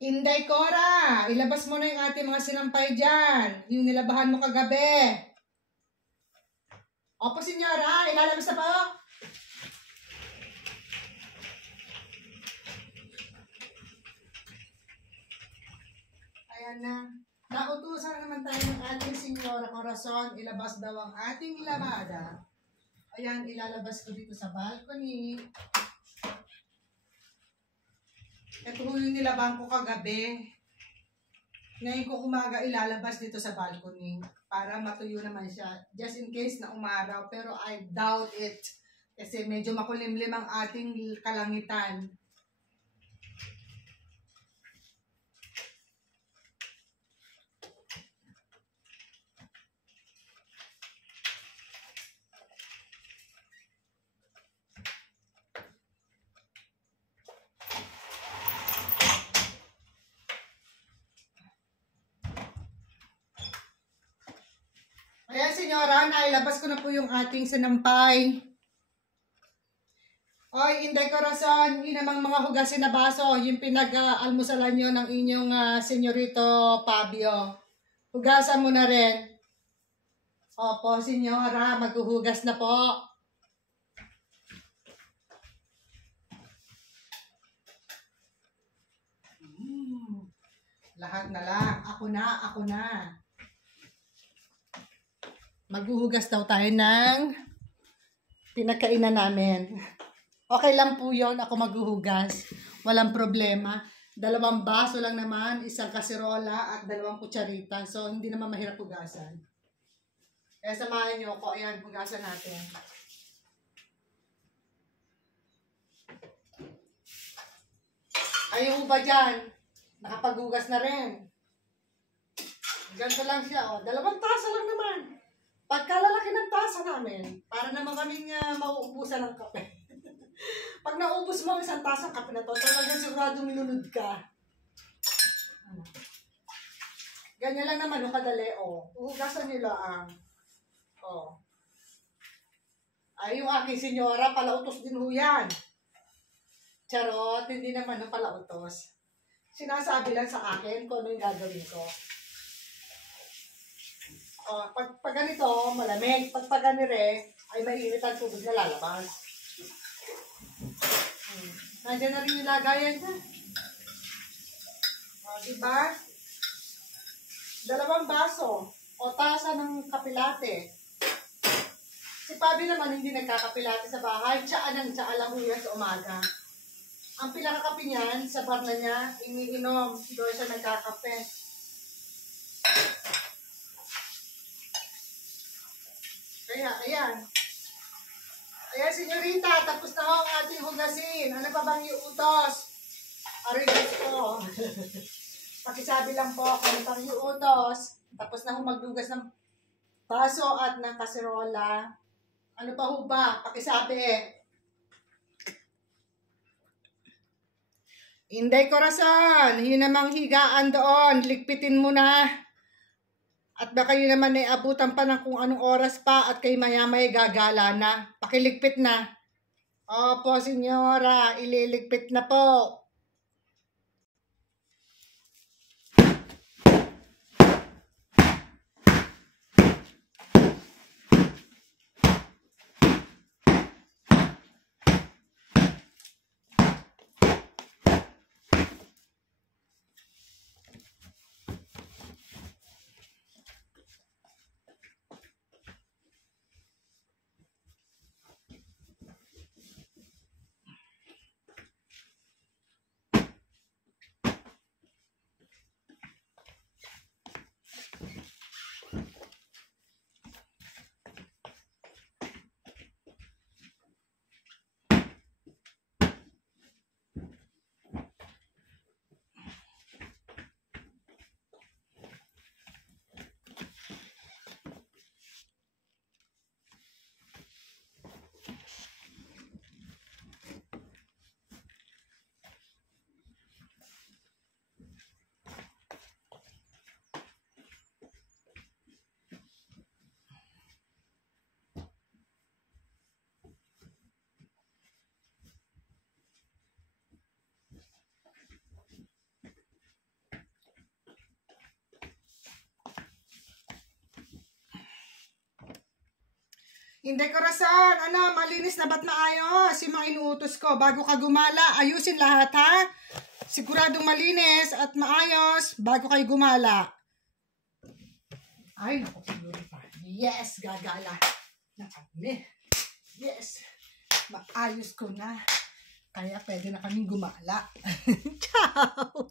Inday Cora, ilabas mo na yung ating mga sinampay dyan. Yung nilabahan mo kagabi. Opo, senyora, ilalabas na po. Ayan na. Nautusan naman tayo ng ating senyora Corazon. Ilabas daw ang ating labada. Ayan, ilalabas ko dito sa balcony. Ito yung nilabang ko kagabi. Ngayon ko umaga ilalabas dito sa balcony para matuyo naman siya. Just in case na umaraw. Pero I doubt it. Kasi medyo makulimlim ang ating kalangitan. Ayan, senyora, nailabas ko na po yung ating sinampay. Oy, Inday Corazon, yun namang mga hugasin na baso, yung pinag-almusalan nyo ng inyong senyorito Fabio. Hugasan mo na rin. Opo, senyora, maghuhugas na po. Lahat na lang. Ako na. Maghuhugas daw tayo ng pinagkainan namin. Okay lang po yun, ako maghuhugas. Walang problema. 2 baso lang naman, 1 kaserola at 2 kutsarita. So, hindi naman mahirap hugasan. Kaya samahan nyo ako. Ayan, hugasan natin. Ayaw ba dyan? Nakapaghugas na rin. Ganito lang siya. 2 tasa lang naman. Pagkalalaki ng tasa namin, para naman kaming mauubusan ng kape. Pag naubos mo ang 1 tasang kape na to, talagang sigurado milunod ka. Ganyan lang naman, kadali, Uhugasan nyo lang. Ay, yung aking senyora, palautos din ho yan. Charot, hindi naman palautos. Sinasabi lang sa akin kung ano yung gagawin ko. Pag ganito, malamig. Pag ganire, ay mainit ang tubig na lalabas. Nandiyan na rin yung lagayan niya. Diba? 2 baso o tasa ng kapilate. Si Pabi naman hindi nagkakapilate sa bahay. Tsaa lang yan sa umaga. Ang pinakakape niyan, sa bar na niya, iniinom. Doon siya nagkakape. Kaya, ayan. Ayan, senyorita, tapos na ho ang ating hugasin. Ano pa bang iutos? Arigas ko. Pakisabi lang po kung ano pang iutos. Tapos na ho magdugas ng baso at ng kaserola. Ano pa ho ba? Pakisabi. Inday Corazon, yun namang higaan doon. Ligpitin mo na. At baka yun naman ay abutan pa ng kung anong oras pa at kay maya-maya gagala na. Pakiligpit na. Opo, senyora. Ililigpit na po. Hindi, Corazon. Ano, malinis na ba't maayos? Yung mga inuutos ko. Bago ka gumala, ayusin lahat, ha? Siguradong malinis at maayos bago kayo gumala. Ay, naku, Senyorita. Yes, gagala. Nakami. Yes. Maayos ko na. Kaya pwede na kaming gumala. Ciao!